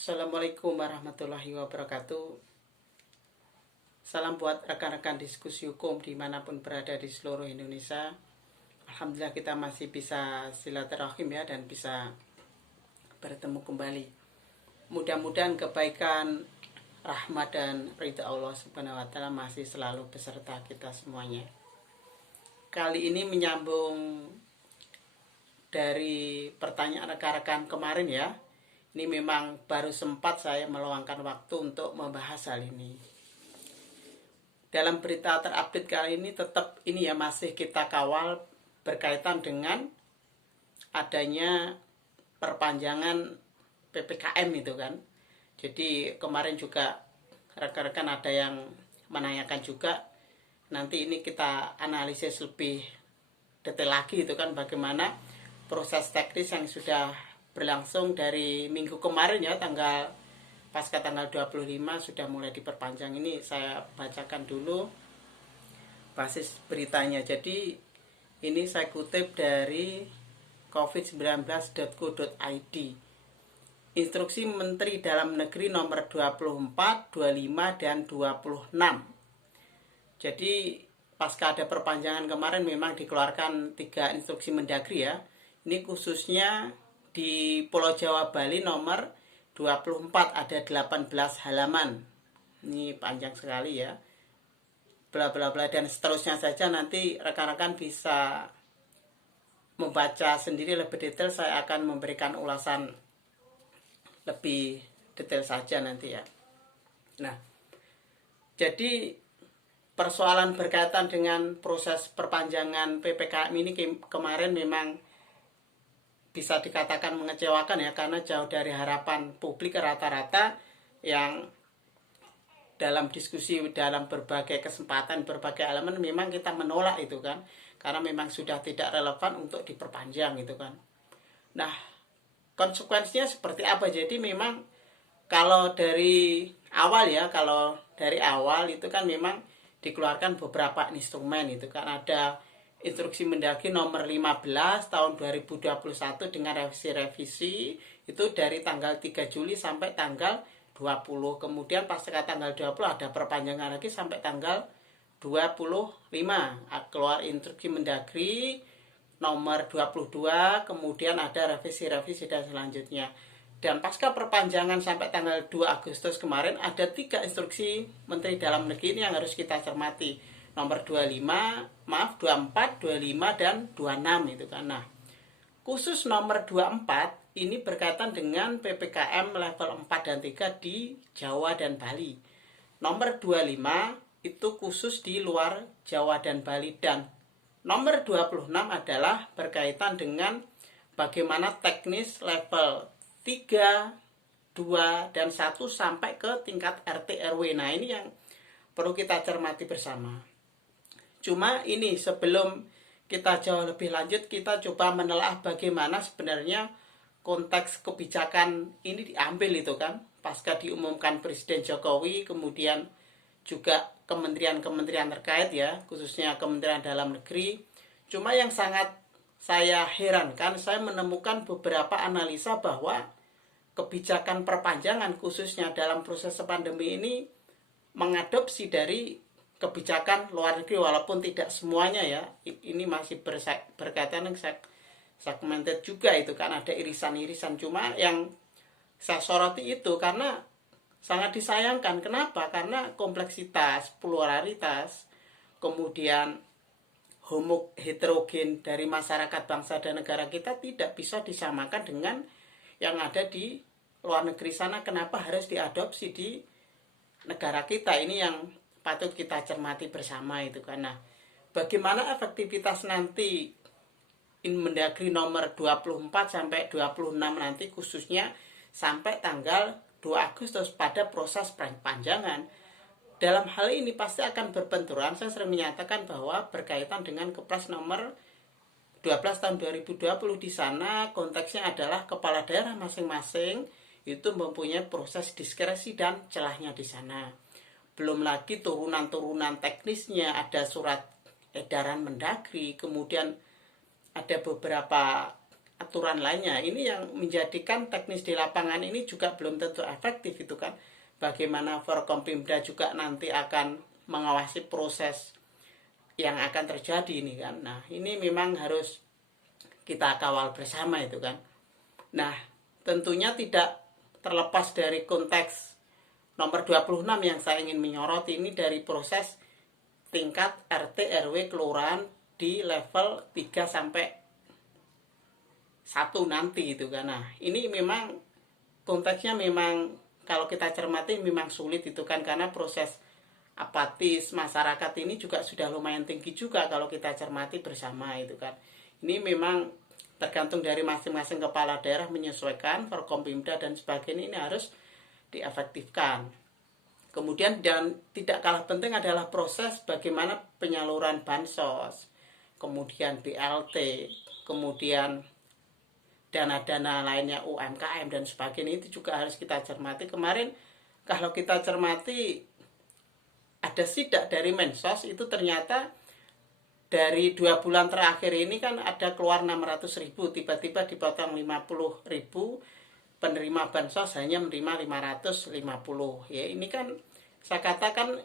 Assalamualaikum warahmatullahi wabarakatuh. Salam buat rekan-rekan diskusi hukum dimanapun berada di seluruh Indonesia. Alhamdulillah kita masih bisa silaturahim ya, dan bisa bertemu kembali. Mudah-mudahan kebaikan, rahmat dan ridha Allah Subhanahu wa taala masih selalu beserta kita semuanya. Kali ini menyambung dari pertanyaan rekan-rekan kemarin ya. Ini memang baru sempat saya meluangkan waktu untuk membahas hal ini. Dalam berita terupdate kali ini tetap ini ya, masih kita kawal berkaitan dengan adanya perpanjangan PPKM itu kan. Jadi kemarin juga rekan-rekan ada yang menanyakan juga. Nanti ini kita analisis lebih detail lagi itu kan, bagaimana proses teknis yang sudah berlangsung dari minggu kemarin ya, pasca tanggal 25 sudah mulai diperpanjang. Ini saya bacakan dulu basis beritanya. Jadi ini saya kutip dari covid19.go.id. Instruksi Menteri Dalam Negeri nomor 24, 25 dan 26. Jadi pasca ada perpanjangan kemarin memang dikeluarkan 3 instruksi Mendagri ya. Ini khususnya di Pulau Jawa Bali nomor 24, ada 18 halaman. Ini panjang sekali ya. Bla bla bla dan seterusnya saja, nanti rekan-rekan bisa membaca sendiri lebih detail. Saya akan memberikan ulasan lebih detail saja nanti ya. Nah, jadi persoalan berkaitan dengan proses perpanjangan PPKM ini kemarin memang bisa dikatakan mengecewakan ya, karena jauh dari harapan publik rata-rata yang dalam diskusi dalam berbagai kesempatan, berbagai elemen memang kita menolak itu kan, karena memang sudah tidak relevan untuk diperpanjang itu kan. Nah, konsekuensinya seperti apa? Jadi memang kalau dari awal itu kan memang dikeluarkan beberapa instrumen itu kan. Ada Instruksi Mendagri nomor 15 tahun 2021 dengan revisi itu dari tanggal 3 Juli sampai tanggal 20. Kemudian pasca tanggal 20 ada perpanjangan lagi sampai tanggal 25. Keluar Instruksi Mendagri nomor 22, kemudian ada revisi-revisi dan selanjutnya. Dan pasca perpanjangan sampai tanggal 2 Agustus kemarin ada 3 instruksi Menteri Dalam Negeri ini yang harus kita cermati. Nomor 24, 25 dan 26 itu kan. Nah, khusus nomor 24 ini berkaitan dengan PPKM level 4 dan 3 di Jawa dan Bali. Nomor 25 itu khusus di luar Jawa dan Bali, dan nomor 26 adalah berkaitan dengan bagaimana teknis level 3, 2 dan 1 sampai ke tingkat RT RW. Nah, ini yang perlu kita cermati bersama. Cuma ini sebelum kita jauh lebih lanjut, kita coba menelaah bagaimana sebenarnya konteks kebijakan ini diambil itu kan. Pasca diumumkan Presiden Jokowi, kemudian juga kementerian-kementerian terkait ya, khususnya Kementerian Dalam Negeri. Cuma yang sangat saya herankan, saya menemukan beberapa analisa bahwa kebijakan perpanjangan khususnya dalam proses pandemi ini mengadopsi dari kebijakan luar negeri, walaupun tidak semuanya ya. Ini masih berkaitan dengan segmented juga itu kan, ada irisan-irisan. Cuma yang saya soroti itu karena sangat disayangkan. Kenapa? Karena kompleksitas, pluralitas, kemudian heterogen dari masyarakat bangsa dan negara kita tidak bisa disamakan dengan yang ada di luar negeri sana. Kenapa harus diadopsi di negara kita? Ini yang patut kita cermati bersama itu karena bagaimana efektivitas nanti Mendagri nomor 24 sampai 26 nanti, khususnya sampai tanggal 2 Agustus pada proses perpanjangan. Dalam hal ini pasti akan berbenturan. Saya sering menyatakan bahwa berkaitan dengan Kepres nomor 12 tahun 2020. Di sana konteksnya adalah kepala daerah masing-masing itu mempunyai proses diskresi dan celahnya di sana. Belum lagi turunan-turunan teknisnya, ada surat edaran Mendagri, kemudian ada beberapa aturan lainnya. Ini yang menjadikan teknis di lapangan ini juga belum tentu efektif itu kan. Bagaimana Forkompimda juga nanti akan mengawasi proses yang akan terjadi ini kan. Nah, ini memang harus kita kawal bersama itu kan. Nah, tentunya tidak terlepas dari konteks nomor 26 yang saya ingin menyoroti ini dari proses tingkat RT RW kelurahan di level 3 sampai 1 nanti itu kan. Nah, ini memang konteksnya memang kalau kita cermati memang sulit itu kan, karena proses apatis masyarakat ini juga sudah lumayan tinggi juga kalau kita cermati bersama itu kan. Ini memang tergantung dari masing-masing kepala daerah menyesuaikan Forkompimda dan sebagainya, ini harus diefektifkan. Kemudian dan tidak kalah penting adalah proses bagaimana penyaluran bansos, kemudian BLT, kemudian dana-dana lainnya UMKM dan sebagainya, itu juga harus kita cermati. Kemarin kalau kita cermati ada sidak dari Mensos, itu ternyata dari 2 bulan terakhir ini kan ada keluar 600.000, tiba-tiba dipotong 50.000, penerima bansos hanya menerima 550. Ya, ini kan saya katakan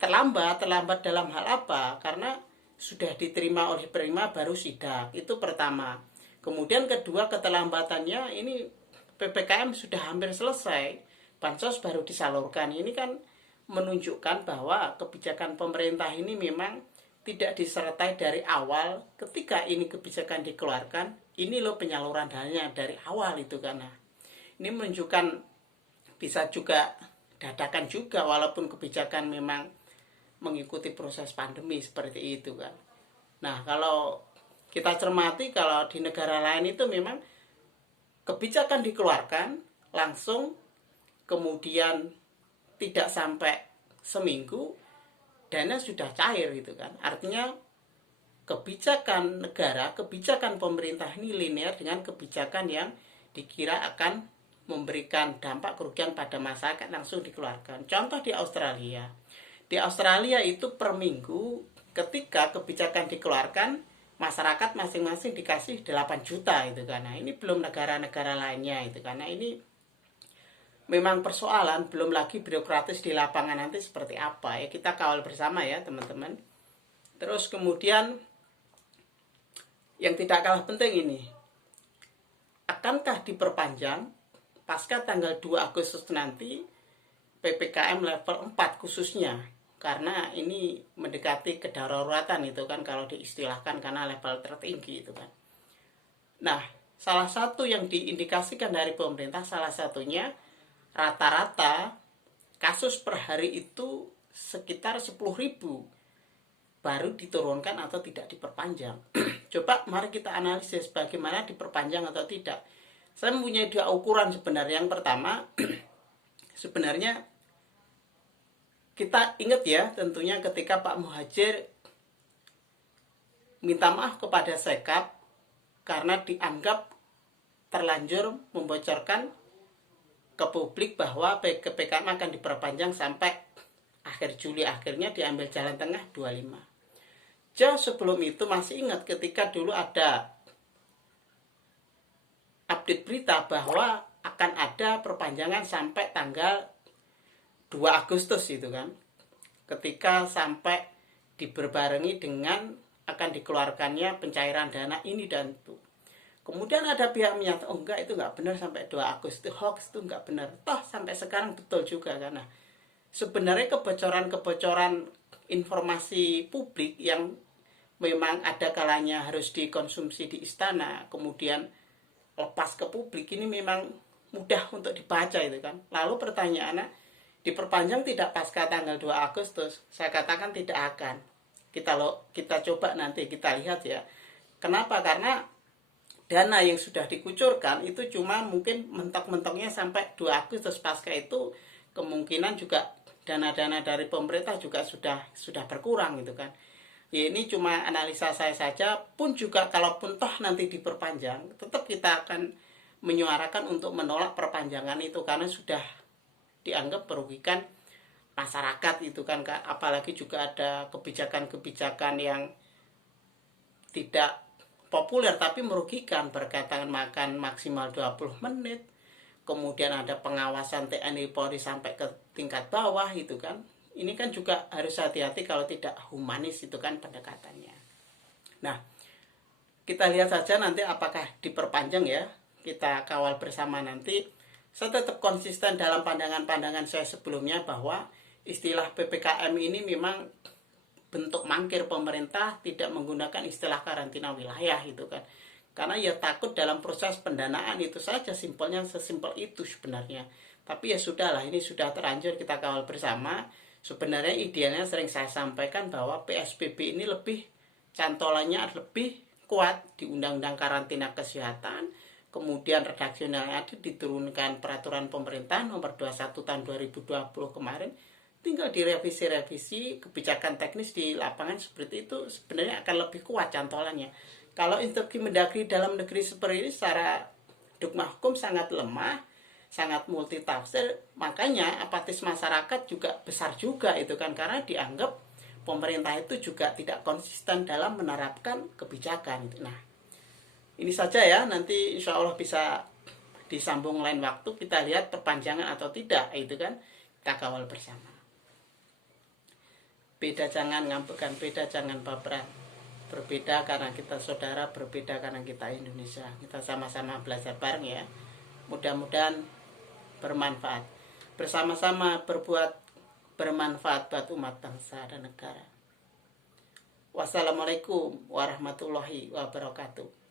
terlambat dalam hal apa? Karena sudah diterima oleh penerima baru sidak. Itu pertama. Kemudian kedua, keterlambatannya ini PPKM sudah hampir selesai, bansos baru disalurkan. Ini kan menunjukkan bahwa kebijakan pemerintah ini memang tidak disertai dari awal. Ketika ini kebijakan dikeluarkan, ini loh penyaluran dananya dari awal itu karena ini menunjukkan bisa juga dadakan juga, walaupun kebijakan memang mengikuti proses pandemi seperti itu kan. Nah, kalau kita cermati kalau di negara lain itu memang kebijakan dikeluarkan langsung, kemudian tidak sampai seminggu dana sudah cair gitu kan. Artinya kebijakan negara, kebijakan pemerintah ini linear dengan kebijakan yang dikira akan memberikan dampak kerugian pada masyarakat langsung dikeluarkan. Contoh di Australia. Di Australia itu per minggu ketika kebijakan dikeluarkan, masyarakat masing-masing dikasih 8 juta itu karena ini belum negara-negara lainnya itu, karena ini memang persoalan, belum lagi birokratis di lapangan nanti seperti apa ya, kita kawal bersama ya teman-teman. Terus kemudian yang tidak kalah penting ini, akankah diperpanjang pasca tanggal 2 Agustus nanti PPKM level 4 khususnya, karena ini mendekati kedaruratan itu kan kalau diistilahkan, karena level tertinggi itu kan. Nah, salah satu yang diindikasikan dari pemerintah, salah satunya rata-rata kasus per hari itu sekitar 10.000 baru diturunkan atau tidak diperpanjang. Coba mari kita analisis bagaimana diperpanjang atau tidak. Saya mempunyai 2 ukuran sebenarnya. Yang pertama, sebenarnya kita ingat ya, tentunya ketika Pak Muhadjir minta maaf kepada Sekap karena dianggap terlanjur membocorkan ke publik bahwa PPKM akan diperpanjang sampai akhir Juli, akhirnya diambil jalan tengah 25. Jauh sebelum itu masih ingat ketika dulu ada update berita bahwa akan ada perpanjangan sampai tanggal 2 Agustus itu kan, ketika sampai diberbarengi dengan akan dikeluarkannya pencairan dana ini dan itu. Kemudian ada pihak menyatakan, oh enggak, itu enggak benar sampai 2 Agustus, itu hoax, itu enggak benar. Toh sampai sekarang betul juga, karena sebenarnya kebocoran-kebocoran informasi publik yang memang ada kalanya harus dikonsumsi di istana, kemudian lepas ke publik, ini memang mudah untuk dibaca itu kan. Lalu pertanyaannya, diperpanjang tidak pasca tanggal 2 Agustus? Saya katakan tidak akan. Kita coba nanti kita lihat ya. Kenapa? Karena dana yang sudah dikucurkan itu cuma mungkin mentok-mentoknya sampai 2 Agustus. Pasca itu kemungkinan juga dana-dana dari pemerintah juga sudah berkurang gitu kan. Ya, ini cuma analisa saya saja. Pun juga kalaupun toh nanti diperpanjang, tetap kita akan menyuarakan untuk menolak perpanjangan itu, karena sudah dianggap merugikan masyarakat itu kan. Apalagi juga ada kebijakan-kebijakan yang tidak populer tapi merugikan, berkaitan makan maksimal 20 menit, kemudian ada pengawasan TNI Polri sampai ke tingkat bawah itu kan. Ini kan juga harus hati-hati kalau tidak humanis itu kan pendekatannya. Nah, kita lihat saja nanti apakah diperpanjang ya. Kita kawal bersama nanti. Saya tetap konsisten dalam pandangan-pandangan saya sebelumnya bahwa istilah PPKM ini memang bentuk mangkir pemerintah tidak menggunakan istilah karantina wilayah itu kan. Karena ya takut dalam proses pendanaan itu saja, simpelnya sesimpel itu sebenarnya. Tapi ya sudahlah, ini sudah terlanjur kita kawal bersama. Sebenarnya idealnya sering saya sampaikan bahwa PSBB ini lebih cantolannya lebih kuat di Undang-Undang Karantina Kesehatan, kemudian redaksionalnya ada diturunkan peraturan pemerintah nomor 21 tahun 2020 kemarin, tinggal direvisi-revisi kebijakan teknis di lapangan seperti itu sebenarnya akan lebih kuat cantolannya. Kalau instruksi Mendagri dalam negeri seperti ini secara dogma hukum sangat lemah, sangat multitafsir, makanya apatis masyarakat juga besar juga itu kan, karena dianggap pemerintah itu juga tidak konsisten dalam menerapkan kebijakan. Nah, ini saja ya, nanti insya Allah bisa disambung lain waktu, kita lihat perpanjangan atau tidak itu kan, kita kawal bersama. Beda jangan ngambekan, beda jangan baperan. Berbeda karena kita saudara, berbeda karena kita Indonesia. Kita sama-sama belajar bareng ya. Mudah-mudahan bermanfaat. Bersama-sama berbuat bermanfaat buat umat bangsa dan negara. Wassalamualaikum warahmatullahi wabarakatuh.